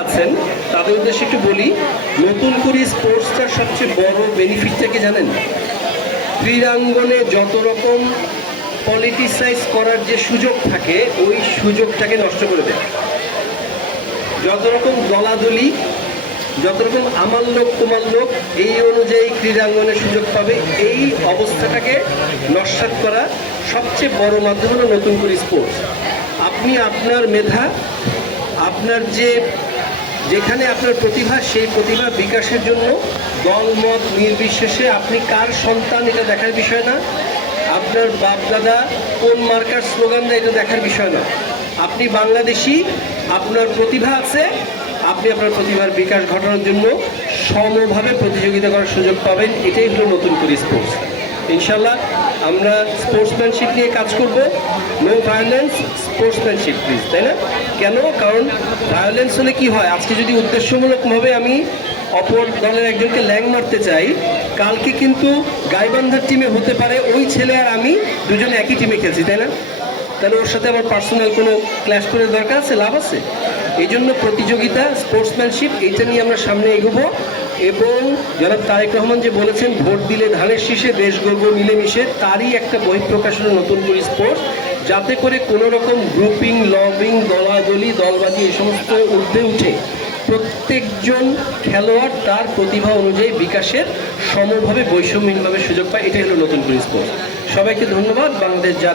আছেন তাদের উদ্দেশ্যে একটু বলি, নতুন করে স্পোর্টসটার সবচেয়ে বড় বেনিফিটটা কি জানেন? ক্রীড়াঙ্গনে যত রকম পলিটিসাইজ করার যে সুযোগ থাকে ওই সুযোগটাকে নষ্ট করে দেয়। যত রকম দলাদলি, যত রকম আমার লোক তোমার লোক এই অনুযায়ী ক্রীড়াঙ্গনে সুযোগ পাবে, এই অবস্থাটাকে নস্যাৎ করা সবচেয়ে বড় মাধ্যম হলো নতুন করে স্পোর্টস। আপনি আপনার মেধা, আপনার যেখানে আপনার প্রতিভা, সেই প্রতিভা বিকাশের জন্য দলমত নির্বিশেষে আপনি কার সন্তান এটা দেখার বিষয় না, আপনার বাপ দাদা কোন মার্কার স্লোগান দেয় এটা দেখার বিষয় না। আপনি বাংলাদেশি, আপনার প্রতিভা আছে, আপনি আপনার প্রতিভার বিকাশ ঘটানোর জন্য সমভাবে প্রতিযোগিতা করার সুযোগ পাবেন। এটাই হলো নতুন করে স্পোর্টস। ইনশাল্লাহ আমরা স্পোর্টসম্যানশিপ নিয়ে কাজ করব। নো ভায়োলেন্স, স্পোর্টসম্যানশিপ প্লিজ, তাই না? কেন? কারণ ভায়োলেন্স হলে কি হয়, আজকে যদি উদ্দেশ্যমূলকভাবে আমি অপর দলের একজনকে ল্যাং মারতে চাই, কালকে কিন্তু গাইবান্ধার টিমে হতে পারে ওই ছেলে আর আমি দুজনে একই টিমে খেলছি, তাই না? তাহলে ওর সাথে আমার পার্সোনাল কোনো ক্ল্যাশ করার দরকার আছে? লাভ আছে? এই জন্য প্রতিযোগিতা, স্পোর্টসম্যানশিপ, এইটা নিয়ে আমরা সামনে এগোবো। এবং জনাব তারেক রহমান যে বলেছেন ভোট দিলে ধানের শীষে দেশ গর্ব মিলেমিশে, তারই একটা বহিঃপ্রকাশ হলো নতুন করে স্পোর্টস, যাতে করে কোনো রকম গ্রুপিং, লবিং, দলাদলি, দলবাজি এই সমস্ত ঊর্ধ্বে উঠে প্রত্যেকজন খেলোয়াড় তার প্রতিভা অনুযায়ী বিকাশের সমভাবে বৈষম্যহীনভাবে সুযোগ পায়। এটাই হলো নতুন করে স্পোর্টস। সবাইকে ধন্যবাদ। বাংলাদেশ জাতীয়